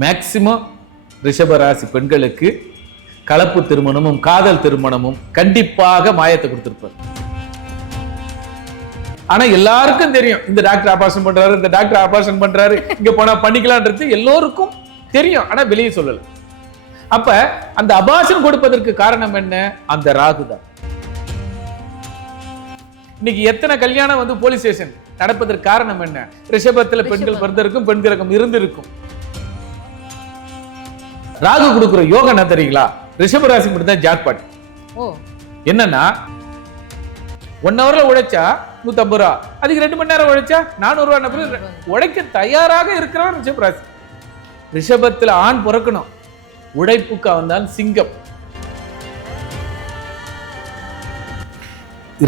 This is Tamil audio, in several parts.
மேக்சிமம் ரிஷபராசி பெண்களுக்கு கலப்பு திருமணமும் காதல் திருமணமும் கண்டிப்பாக மாயத்தை கொடுத்திருப்பார். ஆனா எல்லாருக்கும் தெரியும் இந்த டாக்டர் ஆபரேஷன் பண்றாரு, இந்த டாக்டர் ஆபரேஷன் பண்றாரு, இங்க போனா பண்ணிக்கலாம்ன்றது எல்லோருக்கும் தெரியும், ஆனா வெளியே சொல்லல. அப்ப அந்த அபார்ஷன் கொடுப்பதற்கு காரணம் என்ன? அந்த ராகு தான். இன்னைக்கு எத்தனை கல்யாணம் வந்து போலீஸ் ஸ்டேஷன் நடப்பதற்கு காரணம் என்ன? ரிஷபத்துல பெண்கள் பிறந்திருக்கும், பெண் கிரகம் இருந்திருக்கும். ராகு கொடுக்கிற யோகம் என்ன தெரியுங்களா? ரிஷபராசி மட்டும் தான் ஜாக்பாட். என்னன்னா 1 ஹவர்ல உழைச்சா 150 ரூபா, அதுக்கு 2 மணி நேரம் உழைச்சா 400 ரூபா நபர் உழைக்க தயாராக இருக்கிறவன் ரிஷபராசி. ரிஷபத்துல ஆண் பிறக்கணும், உழைப்புக்கு வந்தான் சிங்கம்.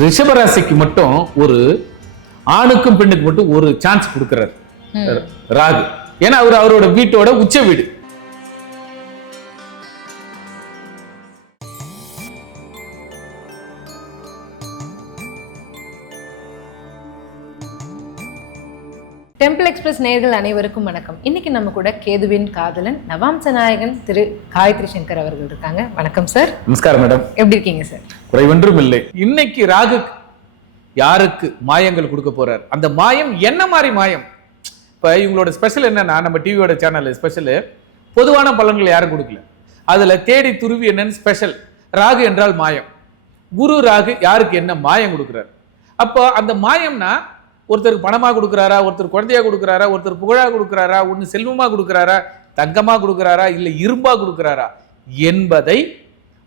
ரிஷபராசிக்கு மட்டும் ஒரு ஆணுக்கும் பெண்ணுக்கு மட்டும் ஒரு சான்ஸ் கொடுக்கிறார் ராகு. ஏன்னா அவரோட வீட்டோட உச்ச வீடு. டெம்பிள் எக்ஸ்பிரஸ் நேயர்கள் அனைவருக்கும் வணக்கம். இன்னைக்கு நம்ம கூட கேதுவின் காதலன் நவாம்ச நாயகன் திரு காயத்ரி சங்கர் அவர்கள் இருக்காங்க. வணக்கம் சார். நமஸ்காரம் மேடம். எப்படி இருக்கீங்க சார்? குறைவொன்றும் இல்லை. இன்னைக்கு ராகு யாருக்கு மாயங்கள் கொடுக்க போறார்? அந்த மாயம் என்ன மாதிரி மாயம்? இப்ப இவங்களோட ஸ்பெஷல் என்னன்னா, நம்ம டிவியோட சேனல் ஸ்பெஷல் பொதுவான பலன்கள் யாரும் கொடுக்கல, அதுல தேடி துருவி என்னன்னு ஸ்பெஷல். ராகு என்றால் மாயம். குரு ராகு யாருக்கு என்ன மாயம் கொடுக்கிறார்? அப்போ அந்த மாயம்னா ஒருத்தருக்கு பணமா கொடுக்குறாரா, ஒருத்தர் குழந்தையா கொடுக்குறாரா, ஒருத்தர் புகழா கொடுக்குறாரா, ஒன்னு செல்வமா கொடுக்குறாரா, தங்கமா கொடுக்குறாரா, இல்ல இரும்பா கொடுக்குறாரா என்பதை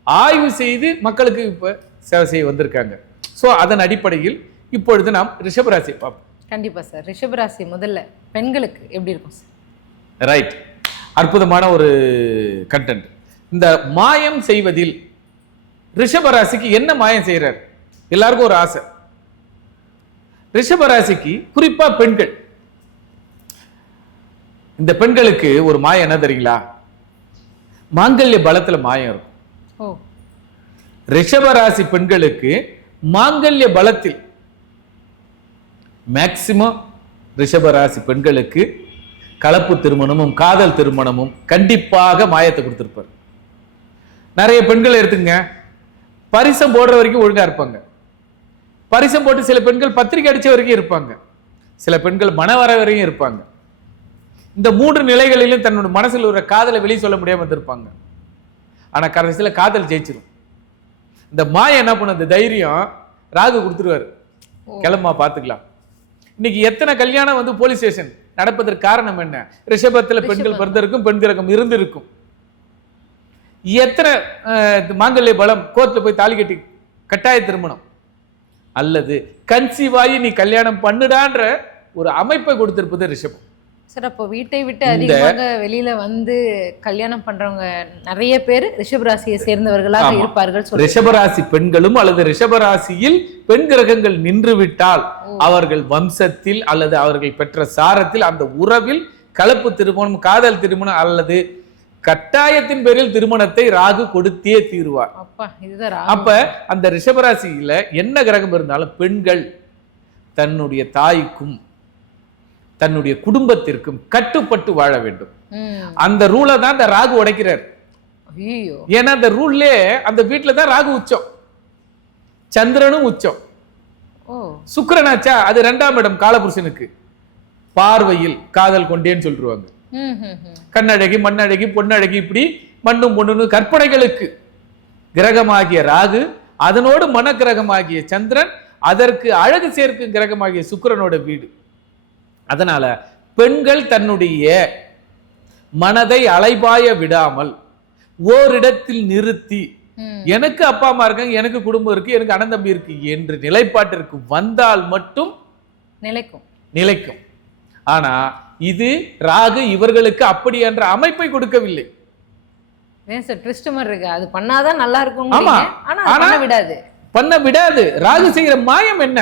ஆய்வு செய்து மக்களுக்கு இப்ப சேவை செய்ய வந்திருக்காங்க. ஸோ அதன் அடிப்படையில் இப்பொழுது நாம் ரிஷபராசி பார்ப்போம். கண்டிப்பா சார். ரிஷபராசி முதல்ல பெண்களுக்கு எப்படி இருக்கும் சார்? ரைட், அற்புதமான ஒரு கண்டென்ட். இந்த மாயம் செய்வதில் ரிஷபராசிக்கு என்ன மாயம் செய்யறார்? எல்லாருக்கும் ஒரு ஆசை. ரிஷபராசிக்கு குறிப்பா பெண்கள், இந்த பெண்களுக்கு ஒரு மாயம் என்ன தெரியுங்களா? மாங்கல்ய பலத்துல மாயம் இருக்கும். ரிஷபராசி பெண்களுக்கு மாங்கல்ய பலத்தில் மேக்சிமம் ரிஷபராசி பெண்களுக்கு கலப்பு திருமணமும் காதல் திருமணமும் கண்டிப்பாக மாயத்தை கொடுத்திருப்பார். நிறைய பெண்கள் எடுத்துங்க, பரிசம் போடுற வரைக்கும் ஒழுங்கா இருப்பாங்க. பரிசம் போட்டு சில பெண்கள் பத்திரிகை அடிச்ச வரைக்கும் இருப்பாங்க, சில பெண்கள் மனவர வரையும் இருப்பாங்க. இந்த 3 நிலைகளிலும் தன்னோட மனசில் ஒரு காதலை வெளியே சொல்ல முடியாம இருந்திருப்பாங்க. ஆனா கடைசியில காதல் ஜெயிச்சிடும். இந்த மாயம் என்ன பண்ண, இந்த தைரியம் ராகு கொடுத்துருவாரு. கிளம்பா பாத்துக்கலாம். இன்னைக்கு எத்தனை கல்யாணம் வந்து போலீஸ் ஸ்டேஷன் நடப்பதற்கு காரணம் என்ன? ரிஷபத்துல பெண்கள் பிறந்திருக்கும், பெண் கிரகம் இருந்திருக்கும். எத்தனை மாங்கல்ய பலம், கோர்ட்ல போய் தாலி கட்டி கட்டாய திருமணம், அல்லது கன்சீவாயி நீ கல்யாணம் பண்ணுடான்ற ஒரு அமைப்பை கொடுத்திருப்பது ரிஷபம். சார், அப்போ வீட்டை விட்டு அதிகமாக வெளியில வந்து கல்யாணம் பண்றவங்க நிறைய பேர் ரிஷபராசியை சேர்ந்தவர்களாக இருப்பார்கள். ரிஷபராசி பெண்களும் அல்லது ரிஷபராசியில் பெண் கிரகங்கள் நின்று விட்டால் அவர்கள் வம்சத்தில் அல்லது அவர்கள் பெற்ற சாரத்தில் அந்த உறவில் கலப்பு திருமணம், காதல் திருமணம் அல்லது கட்டாயத்தின் பேரில் திருமணத்தை ராகு கொடுத்தே தீருவார். அப்ப அந்த ரிஷபராசியில என்ன கிரகம் இருந்தாலும் பெண்கள் தன்னுடைய தாய்க்கும் தன்னுடைய குடும்பத்திற்கும் கட்டுப்பட்டு வாழ வேண்டும். அந்த ரூலை தான் இந்த ராகு உடைக்கிறார். ஏன்னா அந்த ரூல்லே அந்த வீட்டுல தான் ராகு உச்சம், சந்திரனும் உச்சம். சுக்கிரனாச்சா அது 2ஆம் இடம் காலபுருஷனுக்கு. பார்வையில் காதல் கொண்டேன்னு சொல்லிடுவாங்க. கண்ணழகி, மண்ணழகி, பொன்னழகி, இப்படி மண்ணும் பொண்ணு கற்பனைகளுக்கு கிரகமாகிய ராகு, அதனோடு மன கிரகமாகிய சந்திரன், அதற்கு அழகு சேர்க்கும் கிரகமாகிய சுக்கிரனோட வீடு. அதனால பெண்கள் தன்னுடைய மனதை அலைபாய விடாமல் ஓரிடத்தில் நிறுத்தி, எனக்கு அப்பா அம்மா இருக்காங்க, எனக்கு குடும்பம் இருக்கு, எனக்கு அண்ணன் தம்பி இருக்கு என்று நிலைப்பாட்டிற்கு வந்தால் மட்டும் நிலைக்கும். ஆனா இது ராகு இவர்களுக்கு அப்படி என்ற அமைப்பை கொடுக்கவில்லை. அது பண்ணாதான் நல்லா இருக்கும். பண்ண விடாது. ராகு செய்கிற மாயம் என்ன?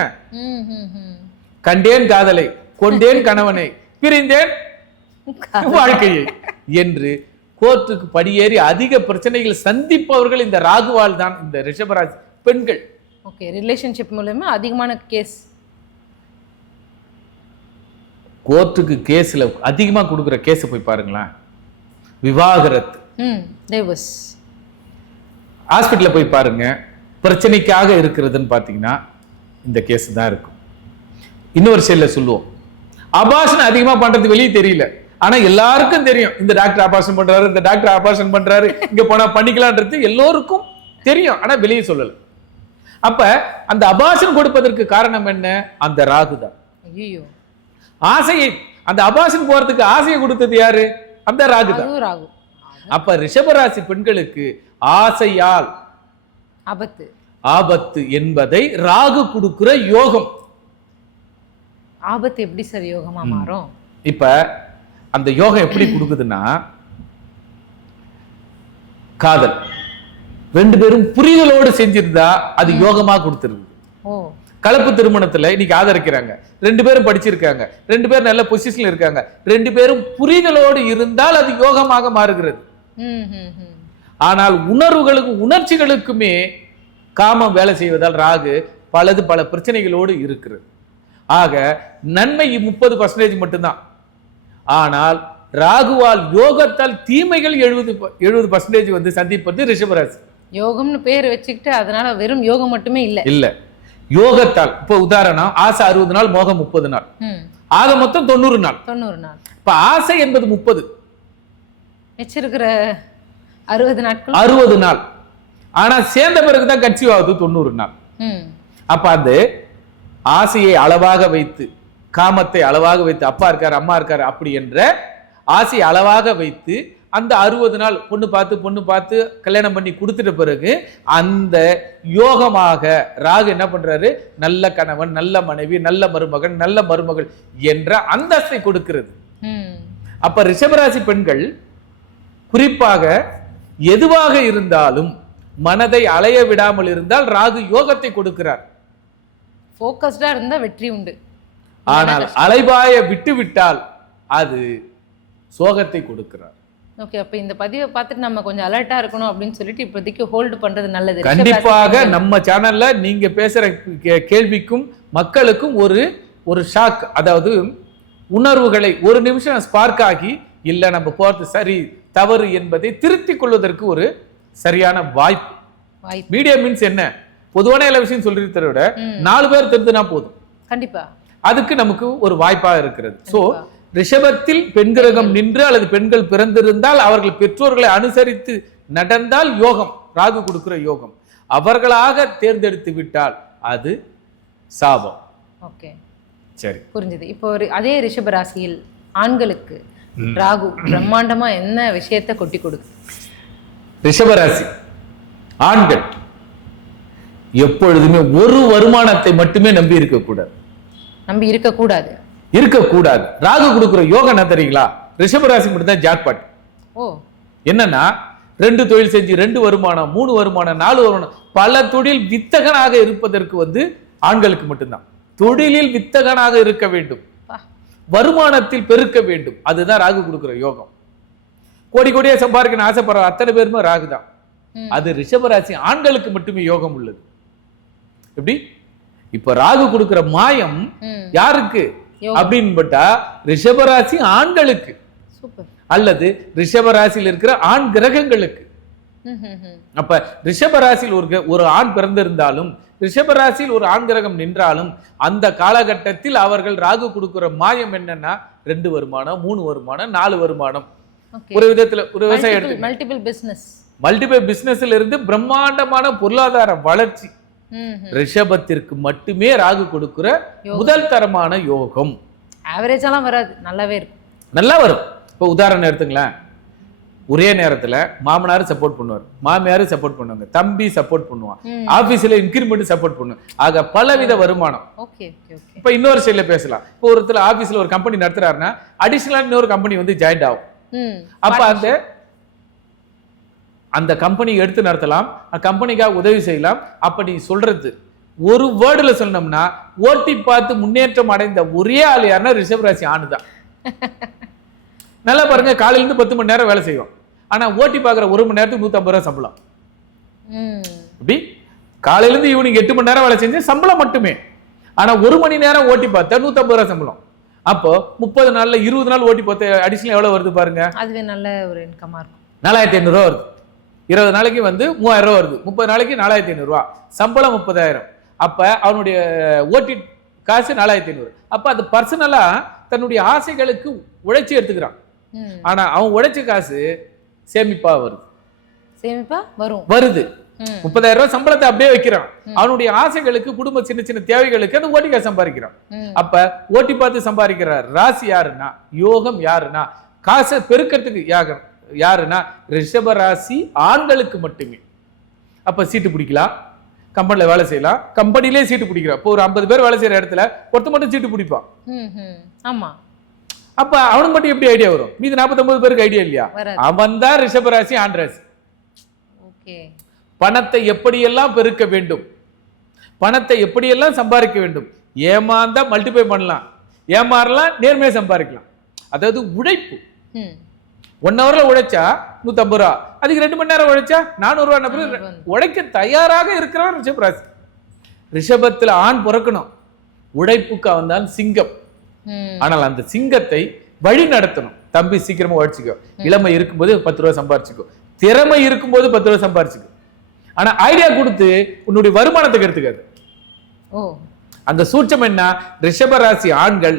கண்டேன் காதலை, கொண்டேன் கணவனை, பிரிந்தேன் வாழ்க்கையை என்று கோர்ட்டுக்கு படியேறி அதிக பிரச்சனைகள் சந்திப்பவர்கள் இந்த ராகுவால் தான். இந்த ரிஷபராசி பெண்கள் ரிலேஷன்ஷிப் மூலமா அதிகமான கேஸ், கோர்ட்டுக்கு கேஸ்ல அதிகமா கொடுக்குற கேஸ் போய் பாருங்களேன். விவாகரத்து. டைவர்ஸ். ஹாஸ்பிட்டல்ல போய் பாருங்க, பிரச்சனைக்காக இருக்கிறதுன்னு பாத்தீங்கன்னா இந்த கேஸ் தான் இருக்கும். இன்னொரு சைடுல சொல்லுவோம், அபார்ஷன் அதிகமா பண்றது வெளியே தெரியல, ஆனா எல்லாருக்கும் தெரியும் இந்த டாக்டர் அபார்ஷன் பண்றாரு, இந்த டாக்டர் அபார்ஷன் பண்றாரு, இங்க போனா பண்ணிக்கலாம்ன்றது எல்லோருக்கும் தெரியும், ஆனா வெளியே சொல்லல. அப்ப அந்த அபார்ஷன் கொடுப்பதற்கு காரணம் என்ன? அந்த ராகு தான். ஐயோ, ஆசையை, அந்த அபார்ஷன் போறதுக்கு ஆசையை கொடுத்தது யாரு? அந்த ராகு தான். ராகு. அப்ப ரிஷபராசி பெண்களுக்கு ஆசையால் ஆபத்து என்பதை ராகு கொடுக்கிற யோகம். ஆபத்து எப்படி சார் யோகமா மாறும்? இப்ப அந்த யோகம் எப்படி கொடுக்குதுன்னா, காதல் ரெண்டு பேரும் புரிதலோடு செஞ்சிருந்தா அது யோகமா கொடுத்துருது. கலப்பு திருமணத்துல இன்னைக்கு ஆதரிக்கிறாங்க, ரெண்டு பேரும் படிச்சிருக்காங்க, ரெண்டு பேரும் நல்ல பொசிஷன்ல இருக்காங்க, ரெண்டு பேரும் புரிதலோடு இருந்தால் அது யோகமாக மாறுகிறது. ஆனால் உணர்ச்சிகளுக்குமே காமம் வேலை செய்வதால் ராகு பல பிரச்சனைகளோடு இருக்கிறது. ஆக நன்மை 30% மட்டும்தான். ஆனால் ராகுவால் யோகத்தால் தீமைகள் 70% வந்து சந்திப்பது ரிஷபராசி. யோகம்னு பேர் வச்சுக்கிட்டு அதனால வெறும் யோகம் மட்டுமே இல்ல. யோகத்தால் இப்ப உதாரணம், ஆசை 60 நாள், மோகம் 30 நாள், ஆக மொத்தம் 90 நாள். இப்ப ஆசை என்பது 30, வச்சிருக்கிற 60 நாட்கள் 60 நாள். ஆனா சேர்ந்த பிறகுதான் கட்சி ஆகுது 90 நாள். அப்ப அது ஆசையை அளவாக வைத்து, காமத்தை அளவாக வைத்து, அப்பா இருக்காரு அம்மா இருக்காரு அப்படி என்ற ஆசையை அளவாக வைத்து அந்த 60 நாள் பொண்ணு பார்த்து கல்யாணம் பண்ணி கொடுத்துட்ட பிறகு அந்த யோகமாக ராகு என்ன பண்றாரு? நல்ல கணவன், நல்ல மனைவி, நல்ல மருமகன், நல்ல மருமகள் என்ற அந்தஸ்தை கொடுக்கிறது. அப்ப ரிஷபராசி பெண்கள் குறிப்பாக எதுவாக இருந்தாலும் மனதை அலைய விடாமல் இருந்தால் ராகு யோகத்தை கொடுக்கிறார். போக்கஸ்டா இருந்தா வெற்றி உண்டு. ஆனால் அலைபாய விட்டு விட்டால் அது சோகத்தை கொடுக்கிறார். ஓகே, அப்ப இந்த பதிவை பார்த்துட்டு நம்ம கொஞ்சம் அலர்ட்டா இருக்கணும் அப்படின்னு சொல்லிட்டு இப்போதைக்கு ஹோல்டு பண்றது நல்லது. கண்டிப்பாக நம்ம சேனல்ல நீங்க பேசுற கேள்விக்கும் மக்களுக்கும் ஒரு ஷாக், அதாவது உணர்வுகளை ஒரு நிமிஷம் ஸ்பார்க் ஆகி இல்ல நம்ம போறது சரி தவறு என்பதை திருத்திக் கொள்வதற்கு ஒரு சரியான வாய்ப்பு. மீடியா மீன்ஸ் என்ன? பொதுவான எல்லா விஷயம் சொல்லிருக்கிறத விட 4 பேர் திருத்தினா போதும். கண்டிப்பா அதுக்கு நமக்கு ஒரு வாய்ப்பா இருக்கிறது. சோ ரிஷபத்தில் பெண் கிரகம் நின்று அல்லது பெண்கள் பிறந்திருந்தால் அவர்கள் பெற்றோர்களை அனுசரித்து நடந்தால் யோகம், ராகு கொடுக்கிற யோகம். அவர்களாக தேர்ந்தெடுத்து விட்டால் அது சாபம். ஓகே, சரி, புரிஞ்சது. இப்போ அதே ரிஷபராசியில் ஆண்களுக்கு ராகு பிரம்மாண்டமா என்ன விஷயத்தை கொட்டி கொடுக்கு? ரிஷபராசி ஆண்கள் எப்பொழுதுமே ஒரு வருமானத்தை மட்டுமே நம்பி இருக்கக்கூடாது. ராகு கொடுக்கிற யோகம் என்ன தெரியுங்களா? ரிஷபராசி மட்டும் தான் ஜாக்பாட். என்னன்னா 2 தொழில் செஞ்சு 2 வருமானம், 3 வருமானம், 4 வருமானம், பல தொழில் வித்தகனாக இருப்பதற்கு ஆண்களுக்கு மட்டும்தான். தொழிலில் வித்தகனாக இருக்க வேண்டும், வருமானத்தில் பெருக்க வேண்டும், அதுதான் ராகு கொடுக்கிற யோகம். கோடி கோடியா சம்பாதிக்கணும் ஆசைப்படுற அத்தனை பேருமே ராகு தான். அது ரிஷபராசி ஆண்களுக்கு மட்டுமே யோகம் உள்ளது. எப்படி? இப்ப ராகு கொடுக்கிற மாயம் யாருக்கு அப்படின்னு பட்டா ரிஷபராசி ஆண்களுக்கு அல்லது ரிஷபராசியில் இருக்கிற ஆண் கிரகங்களுக்கு. அப்ப ரிஷபராசியில் ஒரு ஆண் பிறந்திருந்தாலும் ரிஷபராசியில் ஒரு ஆண் கிரகம் நின்றாலும் அந்த காலகட்டத்தில் அவர்கள் ராகு கொடுக்கிற மாயம் என்னன்னா 2 வருமானம், 3 வருமானம், 4 வருமானம். ஒரு விதத்துல ஒரு விவசாயம் எடுத்து மல்டிபிள் பிசினஸ்ல இருந்து பிரம்மாண்டமான பொருளாதார வளர்ச்சி ரிஷபத்திற்கு மட்டுமே ராகு கொடுக்கிற முதல் தரமான யோகம். ஆவரேஜாலாம் வராது, நல்லாவே இருக்கும், நல்லா வரும். இப்போ உதாரணம் எடுத்துங்களேன், ஒரே நேரத்துல மாமனார் சப்போர்ட் பண்ணுவார், மாமியார் சப்போர்ட் பண்ணுவாங்க, தம்பி சப்போர்ட் பண்ணுவான், ஆபீஸ்ல இன்கிரிமெண்ட் சப்போர்ட் பண்ணுவாங்க. ஆக பலவித வருமானம். இப்ப இன்னொரு சைட்ல பேசலாம். இப்போ ஒருத்தர் ஆபீஸ்ல ஒரு கம்பெனி நடத்துறாருன்னா அடிஷனலா இன்னொரு கம்பெனி ஜாயிண்ட் ஆகும். அப்ப அந்த கம்பெனி எடுத்து நடத்தலாம், கம்பெனிக்காக உதவி செய்யலாம். அப்படி சொல்றது ஒரு வேர்டுல சொன்னோம்னா ஓட்டி பார்த்து முன்னேற்றம் அடைந்த ஒரே ஆள் யாருன்னா ரிஷபராசி ஆணுதான். நல்லா பாருங்க, காலையில இருந்து 10 மணி நேரம் வேலை செய்வோம், ஆனா ஓட்டி பார்க்குற 1 மணி நேரத்துக்கு 150 ரூபாய் சம்பளம். அப்படி காலையில இருந்து ஈவினிங் 8 மணி நேரம் வேலை செஞ்சு சம்பளம் மட்டுமே, ஆனா 1 மணி நேரம் ஓட்டி பார்த்தா 150 ரூபாய் சம்பளம். அப்போ 30 நாள்ல 20 நாள் ஓட்டி போத்த அடிஷனல் எவ்வளவு வருது பாருங்க. அதுவே நல்ல ஒரு இன்கமா இருக்கும். 4500 ரூபா வருது. 20 நாளைக்கு வந்து 3000 ரூபா வருது. 30 நாளைக்கு 4500 ரூபா, சம்பளம் 30,000. அப்ப அவனுடைய ஓட்டி காசு 4500. அப்ப அது பர்சனலா தன்னுடைய ஆசைகளுக்கு உழைச்சி எடுத்துக்கிறான். ஆனா அவன் உழைச்ச காசு சேமிப்பா வருது. சேமிப்பா வருது. 30,000 ரூபாய் சம்பளத்தை அப்படியே வைக்கிறான். அவனுடைய ஆசைகளுக்கு, குடும்ப சின்ன சின்ன தேவைகளுக்கு அந்த ஓட்டி காசு சம்பாதிக்கிறான். அப்ப ஓட்டி பார்த்து சம்பாதிக்கிறார் ராசி யாருன்னா, யோகம் யாருன்னா, காசை பெருக்கிறதுக்கு யாருன்னா ரிஷப ராசி ஆண்களுக்கு மட்டுமே. அப்ப சீட்டு பிடிக்கலாம், கம்பெனில வேலை செய்யலாம், கம்பெனிலே சீட்டு பிடிக்கிறான். இப்போ ஒரு 50 பேர் வேலை செய்யற இடத்துல ஒருத்த மட்டும் சீட்டு பிடிப்பான். ஆமா. அப்ப அவனுக்கு மட்டும் எப்படி ஐடியா வரும்? மீது 49 பேருக்கு ஐடியா இல்லையா? அவன் தான் ரிஷப ராசி ஆண் ராசி. பணத்தை எப்படியெல்லாம் பெருக்க வேண்டும், பணத்தை எப்படியெல்லாம் சம்பாதிக்க வேண்டும். ஏமாந்தா மல்டிப்ளை பண்ணலாம், ஏமாறலாம், நேர்மையா சம்பாதிக்கலாம். அதாவது உழைப்பு. 1 ஹவர்ல உழைச்சா 150 ரூபா, அதுக்கு 2 மணி நேரம் உழைச்சா 400 ரூபா. உழைக்க தயாராக இருக்கிறவன் ரிஷப ராசி. ரிஷபத்துல ஆண் பிறக்கணும். உழைப்புக்கு அவன் தான் சிங்கம். ஆனால் அந்த சிங்கத்தை வழி நடத்தணும். தம்பி சீக்கிரமா உழைச்சிக்கோ, இளமை இருக்கும்போது 10 ரூபா சம்பாரிச்சுக்கோ, திறமை இருக்கும்போது 10 ரூபா சம்பாரிச்சுக்கோ. ஆனா ஐடியா கொடுத்து உன்னுடைய வருமானத்துக்கு எடுத்துக்காது. அந்த சூட்சம் என்ன? ரிஷபராசி ஆண்கள்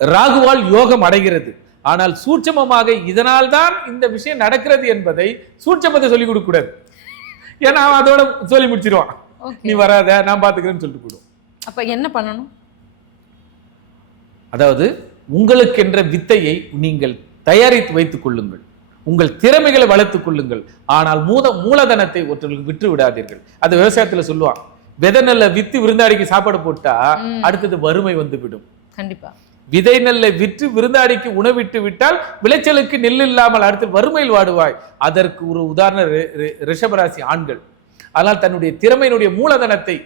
ராகுவால் யோகம் அடைகிறது. ஆனால் சூட்சமமாக இதனால் தான் இந்த விஷயம் நடக்கிறது என்பதை சூட்சமத்தை சொல்லிக் கொடுக்க கூடாது. ஏன்னா அவன் அதோட சொல்லி முடிச்சிருவான். நீ வராத, நான் பாத்துக்கிறேன்னு சொல்லிட்டு போடுவோம். அப்ப என்ன பண்ணணும்? அதாவது உங்களுக்கென்ற வித்தையை நீங்கள் தயாரித்து வைத்துக் கொள்ளுங்கள், உங்கள் திறமைகளை வளர்த்துக் கொள்ளுங்கள். ஆனால் மூலதனத்தை ஒருத்தர்களுக்கு விற்று விடாதீர்கள். அது விவசாயத்துல சொல்லுவான், விதை நெல்லை வித்து விருந்தாடிக்கு சாப்பாடு போட்டா அடுத்தது வறுமை வந்து விடும். கண்டிப்பா. விதை நெல்லை விற்று விருந்தாடிக்கு உணவிட்டு விட்டால் விளைச்சலுக்கு நெல் இல்லாமல் அடுத்து வறுமையில் வாடுவாய். அதற்கு ஒரு உதாரணம் ரிஷபராசி ஆண்கள். ஆனால் தன்னுடைய திறமையினுடைய மூலதனத்தை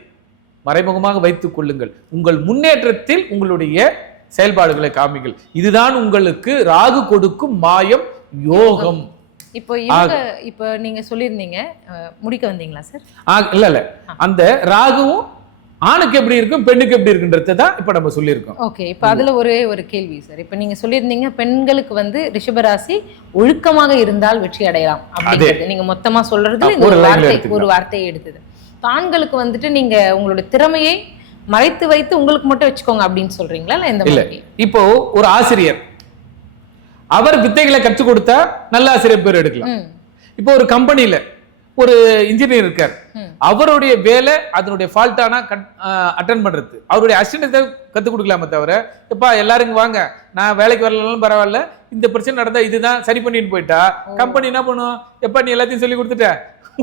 மறைமுகமாக வைத்துக் கொள்ளுங்கள். உங்கள் முன்னேற்றத்தில் உங்களுடைய செயல்பாடுகளை காமிகள். இதுதான் உங்களுக்கு ராகு கொடுக்கும் மாயம், யோகம். இப்போ நீங்க சொல்லியிருந்தீங்க, முடிக்க வந்தீங்களா சார்? இல்ல அந்த ராகுவும் ஆணுக்கு எப்படி இருக்கும், பெண்ணுக்கு எப்படி இருக்குன்றது தான் இப்ப நம்ம சொல்லியிருக்கோம். ஓகே, இப்போ அதுல ஒரே ஒரு கேள்வி சார். இப்போ நீங்க சொல்லியிருந்தீங்க பெண்களுக்கு வந்து ரிஷபராசி ஒழுக்கமாக இருந்தால் வெற்றி அடையலாம் அப்படிங்கிறது நீங்க மொத்தமா சொல்றது ஒரு வார்த்தையை எடுத்தது. ஆண்களுக்கு வந்துட்டு நீங்க உங்களுடைய திறமையை மறைத்து வைத்து உங்களுக்கு மட்டும் வச்சுக்கோங்க அப்படின்னு சொல்றீங்களா? இல்ல எந்த மாதிரி? இப்போ ஒரு ஆசிரியர் அவர் வித்தைகளை கற்றுக் கொடுத்தா நல்ல ஆசிரியர் பேர் எடுக்கலாம். இப்போ ஒரு கம்பெனில ஒரு இன்ஜினியர் இருக்கார், அவருடைய வேலை அதனுடைய ஃபால்ட்டானா அட்டன் பண்றது, அவருடைய அசிஸ்டன்ட் கத்துக் கொடுக்கலாமே தவிர எப்பா எல்லாரும் வாங்க நான் வேலைக்கு வரலாம் பரவாயில்ல, இந்த பிரச்சனை நடந்தா இதுதான் சரி பண்ணிட்டு போயிட்டா கம்பெனி என்ன பண்ணும், எப்பா நீ எல்லாத்தையும் சொல்லி கொடுத்துட்ட,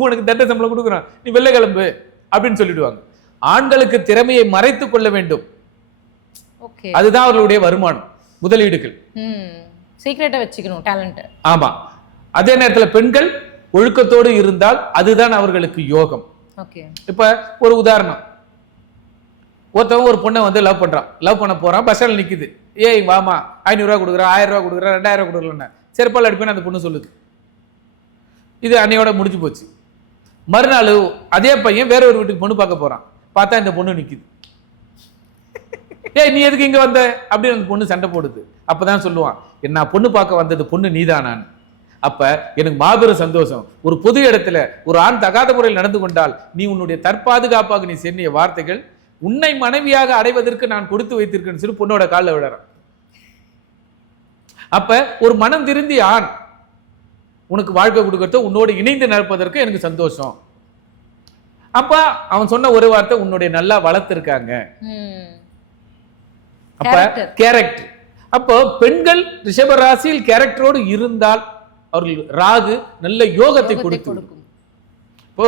உனக்கு தட்ட சம்பளம் கொடுக்குறோம், நீ வெள்ளை கிளம்பு அப்படின்னு சொல்லிடுவாங்க. ஆண்களுக்கு திறமையை மறைத்துக் கொள்ள வேண்டும். அதுதான் அவர்களுடைய வருமானம், முதலீடுகள். சீக்ரெட்டா வச்சுக்கணும், டேலண்ட். ஆமா. அதே நேரத்தில் பெண்கள் ஒழுக்கத்தோடு இருந்தால் அதுதான் அவர்களுக்கு யோகம். இப்ப ஒரு உதாரணம், ஒருத்தவங்க ஒரு பொண்ணை வந்து லவ் பண்றான், லவ் பண்ண போறான், பஸ் ஸ்டாண்ட்ல நிக்குது, ஏய் வாமா 500 ரூபா கொடுக்குறேன், 1000 ரூபா கொடுக்குறேன், 2000 கொடுக்கலன்னு செருப்பால் அடிப்பேன்னு அந்த பொண்ணு சொல்லுது. இது அன்னையோட முடிஞ்சு போச்சு. மறுநாள் அதே பையன் வேற ஒரு வீட்டுக்கு பொண்ணு பார்க்க போறான், பார்த்தா இந்த பொண்ணு நிக்குது. ஏய் நீ எதுக்கு இங்க வந்த அப்படின்னு அந்த பொண்ணு சண்டை போடுது. அப்பதான் சொல்லுவான், என்ன பொண்ணு பார்க்க வந்தது பொண்ணு நீதானான்னு. அப்ப எனக்கு மாபெரும் சந்தோஷம். ஒரு பொது இடத்துல ஒரு ஆண் தகாத முறையில் நடந்து கொண்டால் நீ உன்னுடைய தற்பாதுகாப்பாக நீ சொன்னிய வார்த்தைகள் உன்னை மனைவியாக அடைவதற்கு நான் கொடுத்து வைத்திருக்கேன்னு சொல்லி பொண்ணோட காலில் விழறான். அப்ப ஒரு மனம் திருந்தி ஆண் உனக்கு வாழ்க்கை கொடுக்கறத உன்னோடு இணைந்து நடப்பதற்கு எனக்கு சந்தோஷம். அப்ப அவன் சொன்ன ஒரு வார்த்தை, உன்னுடைய நல்லா வளர்த்திருக்காங்க. அப்ப கேரக்டர். அப்போ பெண்கள் ரிஷபராசியில் கேரக்டரோடு இருந்தால் அவர்கள் ராகு நல்ல யோகத்தை கொடுக்கும். இப்போ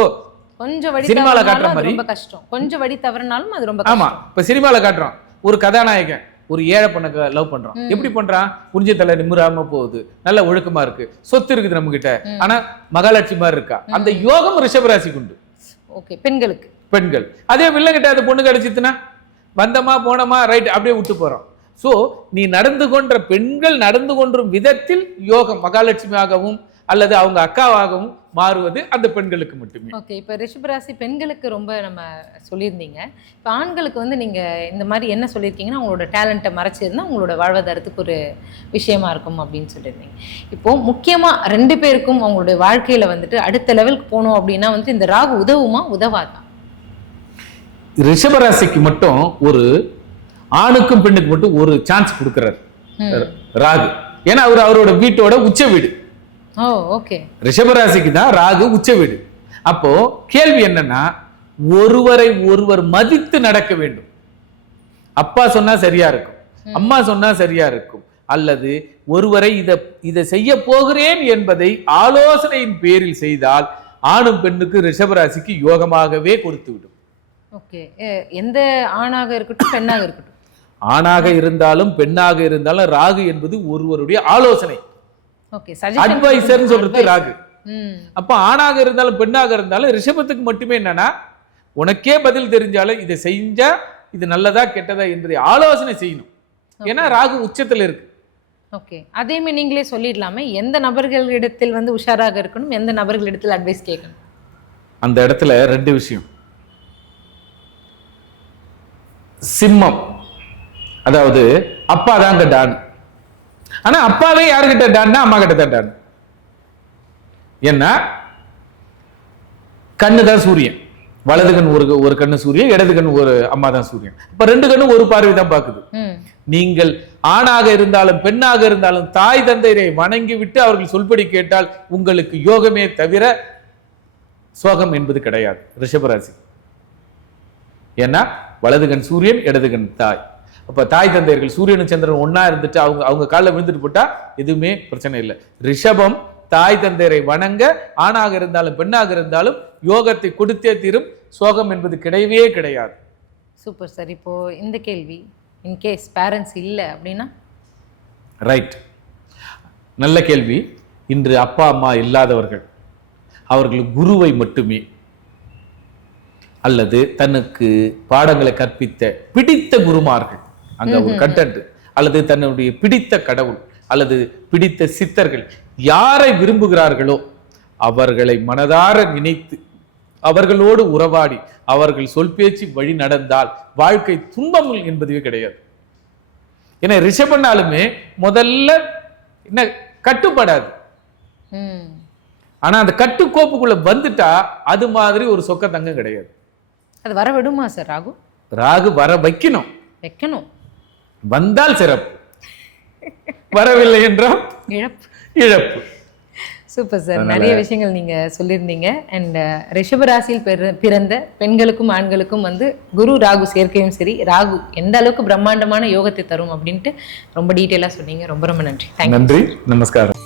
கொஞ்சம் வடி சினிமால காட்டுற மாதிரி ரொம்ப கஷ்டம், கொஞ்சம் வடி தவறினாலும் அது ரொம்ப கஷ்டம். ஆமா. இப்ப சினிமால காட்டுறான், ஒரு கதாநாயகன் ஒரு ஏழை பொண்ணுக்கு லவ் பண்றான். எப்படி பண்றான்? புரிஞ்ச தலை நிமிராம போகுது, நல்ல ஒழுக்கமா இருக்கு, சொத்து இருக்குது நம்ம கிட்ட, ஆனா மகாலட்சுமி மாதிரி இருக்கா. அந்த யோகம் ரிஷபராசிக்கு உண்டு. ஓகே, பெண்களுக்கு. பெண்கள் அதே வில்ல கிட்ட அந்த பொண்ணு கிடைச்சிட்டுனா வந்தமா போனமா ரைட் அப்படியே விட்டு போறோம். சோ நீ நடந்து கொண்ட பெண்கள் நடந்து கொண்டும் விதத்தில் யோகம் மகாலட்சுமியாகவும் அல்லது அவங்க அக்காவாகவும் மாறுவது அந்த பெண்களுக்கு மட்டுமே. ஓகே, இப்போ ரிஷபராசி பெண்களுக்கு ரொம்ப நம்ம சொல்லியிருந்தீங்க. இப்போ ஆண்களுக்கு வந்து நீங்கள் இந்த மாதிரி என்ன சொல்லியிருக்கீங்கன்னா, உங்களோட டேலண்ட்டை மறைச்சிருந்தா உங்களோட வாழ்வாதாரத்துக்கு ஒரு விஷயமா இருக்கும் அப்படின்னு சொல்லியிருந்தீங்க. இப்போது முக்கியமாக 2 பேருக்கும் அவங்களுடைய வாழ்க்கையில் வந்துட்டு அடுத்த லெவலுக்கு போகணும் அப்படின்னா வந்துட்டு இந்த ராகு உதவுமா உதவாதா? ரிஷபராசிக்கு மட்டும் ஒரு ஆணுக்கும் பெண்ணுக்கு மட்டும் ஒரு சான்ஸ் கொடுக்கிறார் ராகு. ஏன்னா அவரோட வீட்டோட உச்ச வீடு. ஓ, ஓகே. ரிஷபராசிக்கு தான் ராகு உச்ச வீடு. அப்போ கேள்வி என்னன்னா, ஒருவரை ஒருவர் மதித்து நடக்க வேண்டும். அப்பா சொன்னா சரியா இருக்கும், அம்மா சொன்னா சரியா இருக்கும், அல்லது ஒருவரை இதை செய்ய போகிறேன் என்பதை ஆலோசனையின் பேரில் செய்தால் ஆணும் பெண்ணுக்கு ரிஷபராசிக்கு யோகமாகவே கொடுத்து விடும். ஓகே, எந்த ஆணாக இருக்கட்டும் பெண்ணாக இருக்கட்டும், ஆணாக இருந்தாலும் பெண்ணாக இருந்தாலும் ராகு என்பது ஒருவருடைய ஆலோசனை, அட்வைசர்னு சொல்றது ராகு. அப்ப ஆணாக இருந்தாலும் பெண்ணாக இருந்தாலும் ரிஷபத்துக்கு மட்டுமே என்னன்னா, உனக்கே பதில் தெரிஞ்சாலும் இதை செஞ்சா இது நல்லதா கெட்டதா என்பதை ஆலோசனை செய்யணும். ஏன்னா ராகு உச்சத்துல இருக்கு. ஓகே, அதேமே நீங்களே சொல்லிடலாமே, எந்த நபர்களிடத்தில் வந்து உஷாராக இருக்கணும், எந்த நபர்களிடத்தில் அட்வைஸ் கேட்கணும்? அந்த இடத்துல 2 விஷயம். சிம்மம், அதாவது அப்பா தான் டான். ஆனா அப்பாவே யாருகிட்ட டான்னா அம்மா கிட்ட தான் டான். ஏன்னா கண்ணு தான் சூரியன், வலது கண் ஒரு கண்ணு சூரியன், இடது கண் ஒரு அம்மா தான் சூரியன். இப்ப 2 கண்ணும் ஒரு பார்வை தான் பாக்குது. நீங்கள் ஆணாக இருந்தாலும் பெண்ணாக இருந்தாலும் தாய் தந்தையரை வணங்கி விட்டு அவர்கள் சொல்படி கேட்டால் உங்களுக்கு யோகமே தவிர சோகம் என்பது கிடையாது ரிஷபராசி. ஏன்னா வலது கண் சூரியன், இடது கண் தாய். அப்ப தாய் தந்தையர்கள் சூரியனும் சந்திரன் ஒன்னா இருந்துட்டு அவங்க காலில் விழுந்துட்டு போட்டா எதுவுமே பிரச்சனை இல்லை. ரிஷபம் தாய் தந்தையரை வணங்க, ஆணாக இருந்தாலும் பெண்ணாக இருந்தாலும் யோகத்தை கொடுத்தே தீரும், சோகம் என்பது கிடையவே கிடையாது. Super sir. இப்போ இந்த கேள்வி, இன்கேஸ் பேரண்ட்ஸ் இல்லை அப்படின்னா? ரைட், நல்ல கேள்வி. இன்று அப்பா அம்மா இல்லாதவர்கள் அவர்கள் குருவை மட்டுமே அல்லது தனக்கு பாடங்களை கற்பித்த பிடித்த குருமார்கள், அங்க ஒரு கண்டென்ட், அல்லது தன்னுடைய பிடித்த கடவுள் அல்லது பிடித்த சித்தர்கள் யாரை விரும்புகிறார்களோ அவர்களை மனதார நினைத்து அவர்களோடு உறவாடி அவர்கள் சொல் பேச்சு வழி நடந்தால் வாழ்க்கை துன்பம் என்பதுவே கிடையாது. ஏன்னா ரிஷபனாலுமே முதல்ல என்ன கட்டுப்படாது. ஆனா அந்த கட்டுக்கோப்புக்குள்ள வந்துட்டா அது மாதிரி ஒரு சொக்க தங்கம் கிடையாது. அது வர விடுமா சார் ராகு? ராகு வர வைக்கணும். வந்தால் சிறப்பு, வரவில்லை என்றால் இழப்பு. சூப்பர் சார், நிறைய விஷயங்கள் நீங்க சொல்லியிருந்தீங்க. அண்ட் ரிஷபராசியில் பிறந்த பெண்களுக்கும் ஆண்களுக்கும் வந்து குரு ராகு சேர்க்கையும் சரி, ராகு எந்த அளவுக்கு பிரம்மாண்டமான யோகத்தை தரும் அப்படின்ட்டு ரொம்ப டீட்டெயிலாக சொன்னீங்க. ரொம்ப ரொம்ப நன்றி. நன்றி, நமஸ்காரம்.